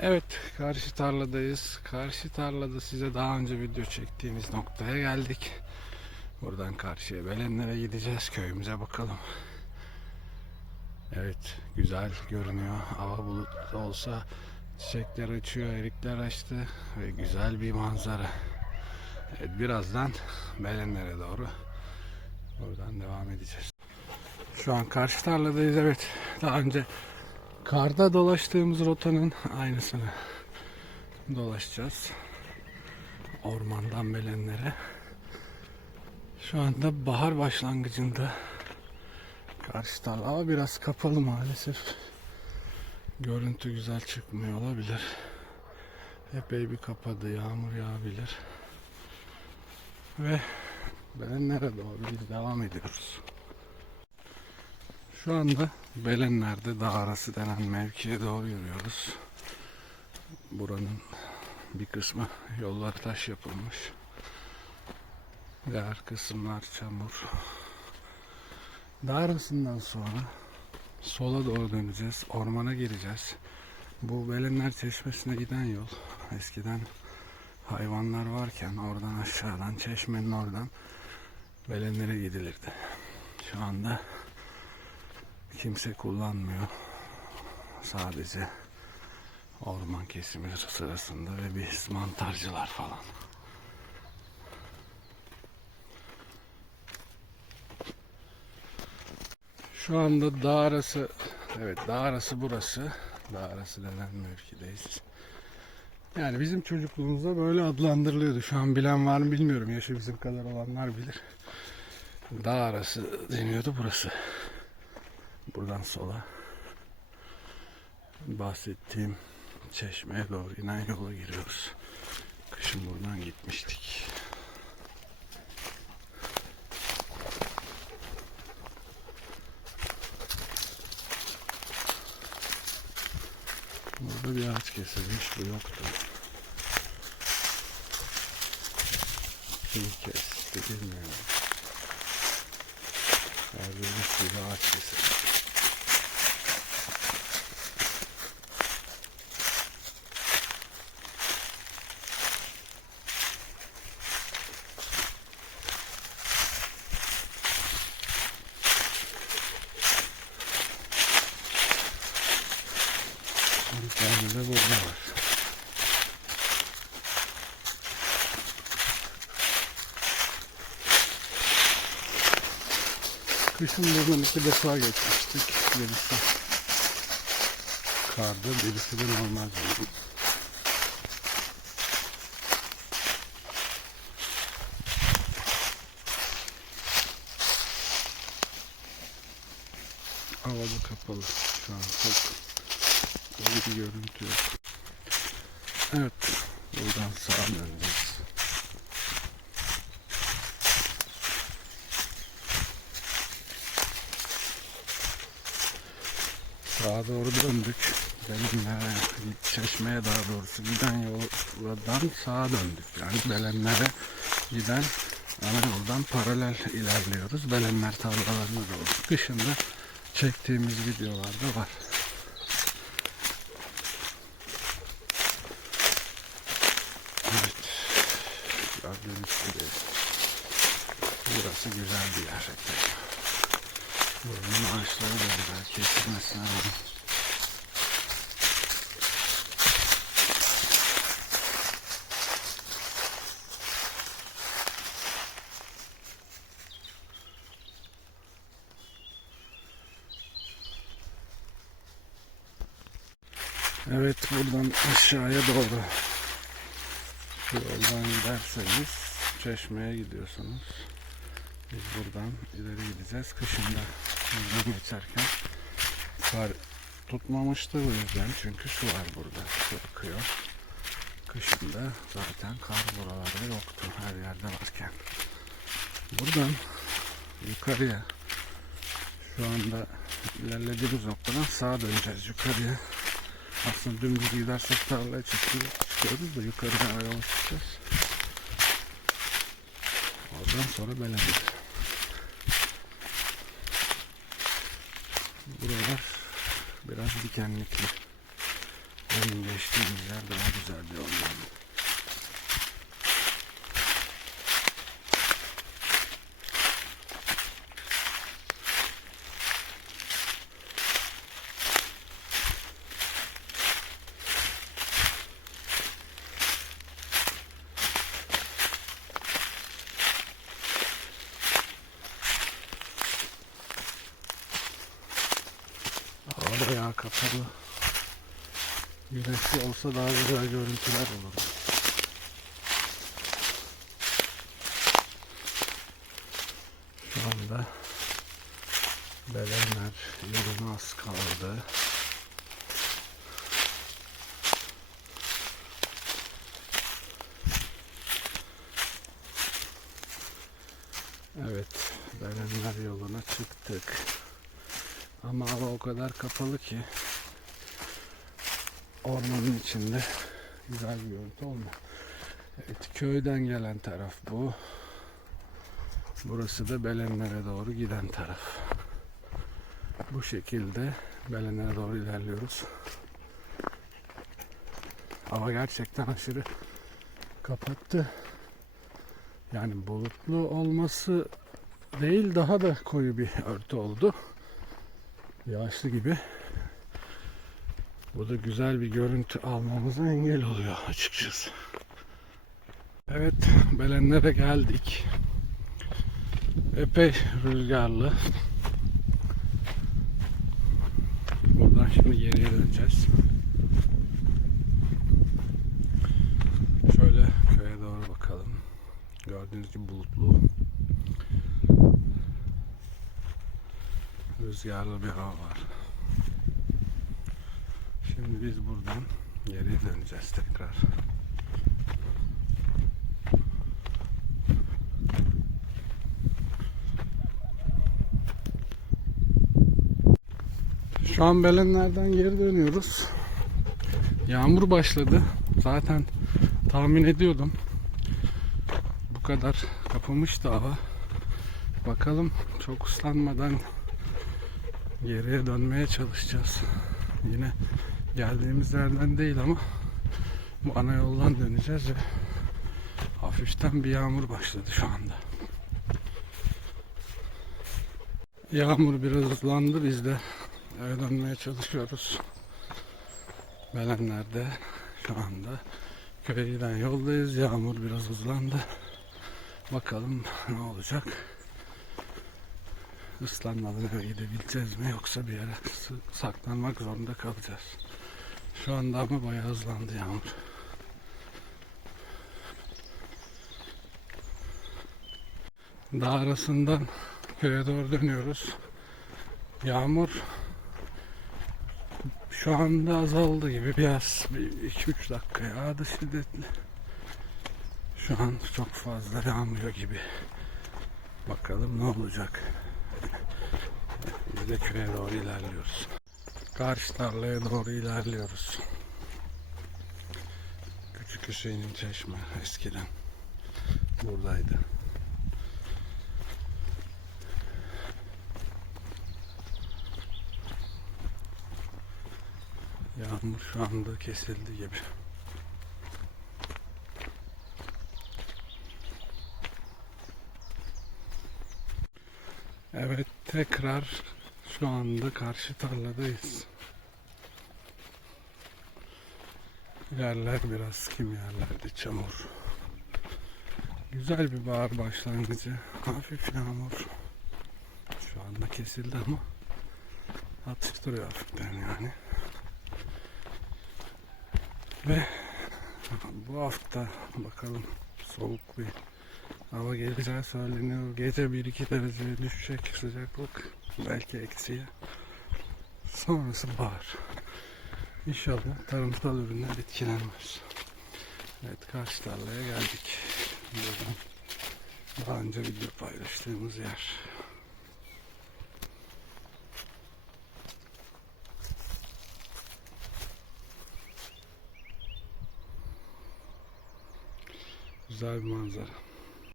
Evet, karşı tarladayız. Karşı tarlada size daha önce video çektiğimiz noktaya geldik. Buradan karşıya Belenlere gideceğiz. Köyümüze bakalım. Evet, güzel görünüyor. Hava bulutlu olsa çiçekler açıyor, erikler açtı ve güzel bir manzara. Evet, birazdan Belenlere doğru buradan devam edeceğiz. Şu an karşı tarladayız. Evet, daha önce Karda dolaştığımız rotanın aynısını dolaşacağız. Ormandan belenlere. Şu anda bahar başlangıcında karşı tarla biraz kapalı maalesef. Görüntü güzel çıkmıyor olabilir. Epey bir kapadı, yağmur yağabilir. Ve belenlere doğru biz devam ediyoruz. Şu anda Belenler'de dağ arası denen mevkiye doğru yürüyoruz. Buranın bir kısmı yollar taş yapılmış. Diğer kısımlar çamur. Dağ arasından sonra sola doğru döneceğiz. Ormana gireceğiz. Bu Belenler Çeşmesi'ne giden yol. Eskiden hayvanlar varken oradan aşağıdan çeşmenin oradan Belenlere gidilirdi. Şu anda kimse kullanmıyor. Sadece orman kesimi sırasında ve biz mantarcılar falan. Şu anda dağ arası, evet dağ arası burası. Dağ arası denen mevkideyiz. Yani bizim çocukluğumuzda böyle adlandırılıyordu. Şu an bilen var mı bilmiyorum. Yaşı bizim kadar olanlar bilir. Dağ arası deniyordu burası. Buradan sola bahsettiğim çeşmeye doğru inen yola giriyoruz. Kışın buradan gitmiştik. Burada bir ağaç kesilmiş, bu yoktu. Kim kesti bilmiyorum. Gördüğünüz gibi ağaç kesilmiş. Bir tane de burada var. Kışın buradan iki defa geçmiştik. Birisi karda, birisi de normal zaman. Hava da kapalı. Şu an çok iyi bir görüntü yok. Evet. Buradan sağa döneceğiz. Sağa doğru döndük. Belenlere, çeşmeye daha doğrusu giden yoldan sağa döndük. Yani Belenlere giden ana yoldan paralel ilerliyoruz. Belenler tarlalarına doğru. Kışında çektiğimiz videolarda var. Evet. Gördüğünüz gibi burası güzel bir yer. Buranın ağaçları da güzel kesilmesine rağmen. Evet buradan aşağıya doğru şu yoldan giderseniz çeşmeye gidiyorsunuz. Biz buradan ileri gideceğiz. Kışında buradan geçerken kar tutmamıştı bu yüzden çünkü su var burada. Su akıyor. Kışında zaten kar buralarda yoktu her yerde varken. Buradan yukarıya şu anda ilerlediğimiz noktadan sağa döneceğiz yukarıya. Aslında dümdüz gidersek tarlaya çıkıyoruz, çıkıyoruz da yukarıdan yola çıkacağız. Oradan sonra Belenler. Buralar biraz dikenlikli. demin geçtiğimiz yer daha güzel bir orman. Kapalı. Güneşli olsa daha güzel görüntüler olur. Şu anda Belenler yoluna az kaldı. Evet, Belenler yoluna çıktık. Ama hava o kadar kapalı ki ormanın içinde güzel bir görüntü olmuyor. Evet, köyden gelen taraf bu. Burası da Belenlere doğru giden taraf. Bu şekilde Belenlere doğru ilerliyoruz. Hava gerçekten aşırı kapattı. Yani bulutlu olması değil daha da koyu bir örtü oldu. Yağışlı gibi. Bu da güzel bir görüntü almamıza engel oluyor açıkçası. Evet, Belenlere geldik. Epey rüzgarlı. Buradan şimdi geriye döneceğiz. Şöyle köye doğru bakalım. Gördüğünüz gibi bulutlu. Rüzgarlı bir hava var. Şimdi biz buradan geriye döneceğiz tekrar. Şu an Belenler'den geri dönüyoruz. Yağmur başladı. Zaten tahmin ediyordum. Bu kadar kapamıştı hava. Bakalım çok ıslanmadan geriye dönmeye çalışacağız. Yine geldiğimiz yerden değil ama bu ana yoldan döneceğiz ve hafiften bir yağmur başladı şu anda. Yağmur biraz hızlandı biz de eve dönmeye çalışıyoruz. Belenler'de şu anda köye giden yoldayız. Yağmur biraz hızlandı. Bakalım ne olacak. Islanmadan eve gidebileceğiz mi yoksa bir yere saklanmak zorunda kalacağız. Şu anda ama bayağı hızlandı yağmur. Dağ arasından köye doğru dönüyoruz. Yağmur şu anda azaldı gibi biraz 2-3 dakika yağdı şiddetli. Şu an çok fazla yağmıyor gibi. Bakalım ne olacak. Biz de köye doğru ilerliyoruz. Karşı tarlaya doğru ilerliyoruz. Küçük Hüseyin'in çeşme eskiden buradaydı. Yağmur şu anda kesildi gibi. Evet tekrar şu anda karşı tarladayız. Yerler biraz kim yerlerde çamur. Güzel bir bahar başlangıcı. Hafif yağmur. Şu anda kesildi ama atıştırıyor hafiften yani. Ve bu hafta bakalım soğuk bir hava geleceği söyleniyor. Gece 1-2 dereceye düşecek sıcaklık. Belki eksiye. Sonrası bahar. İnşallah tarımsal ürünler etkilenmez. Evet karşı tarlaya geldik. Buradan daha önce video paylaştığımız yer. Güzel bir manzara.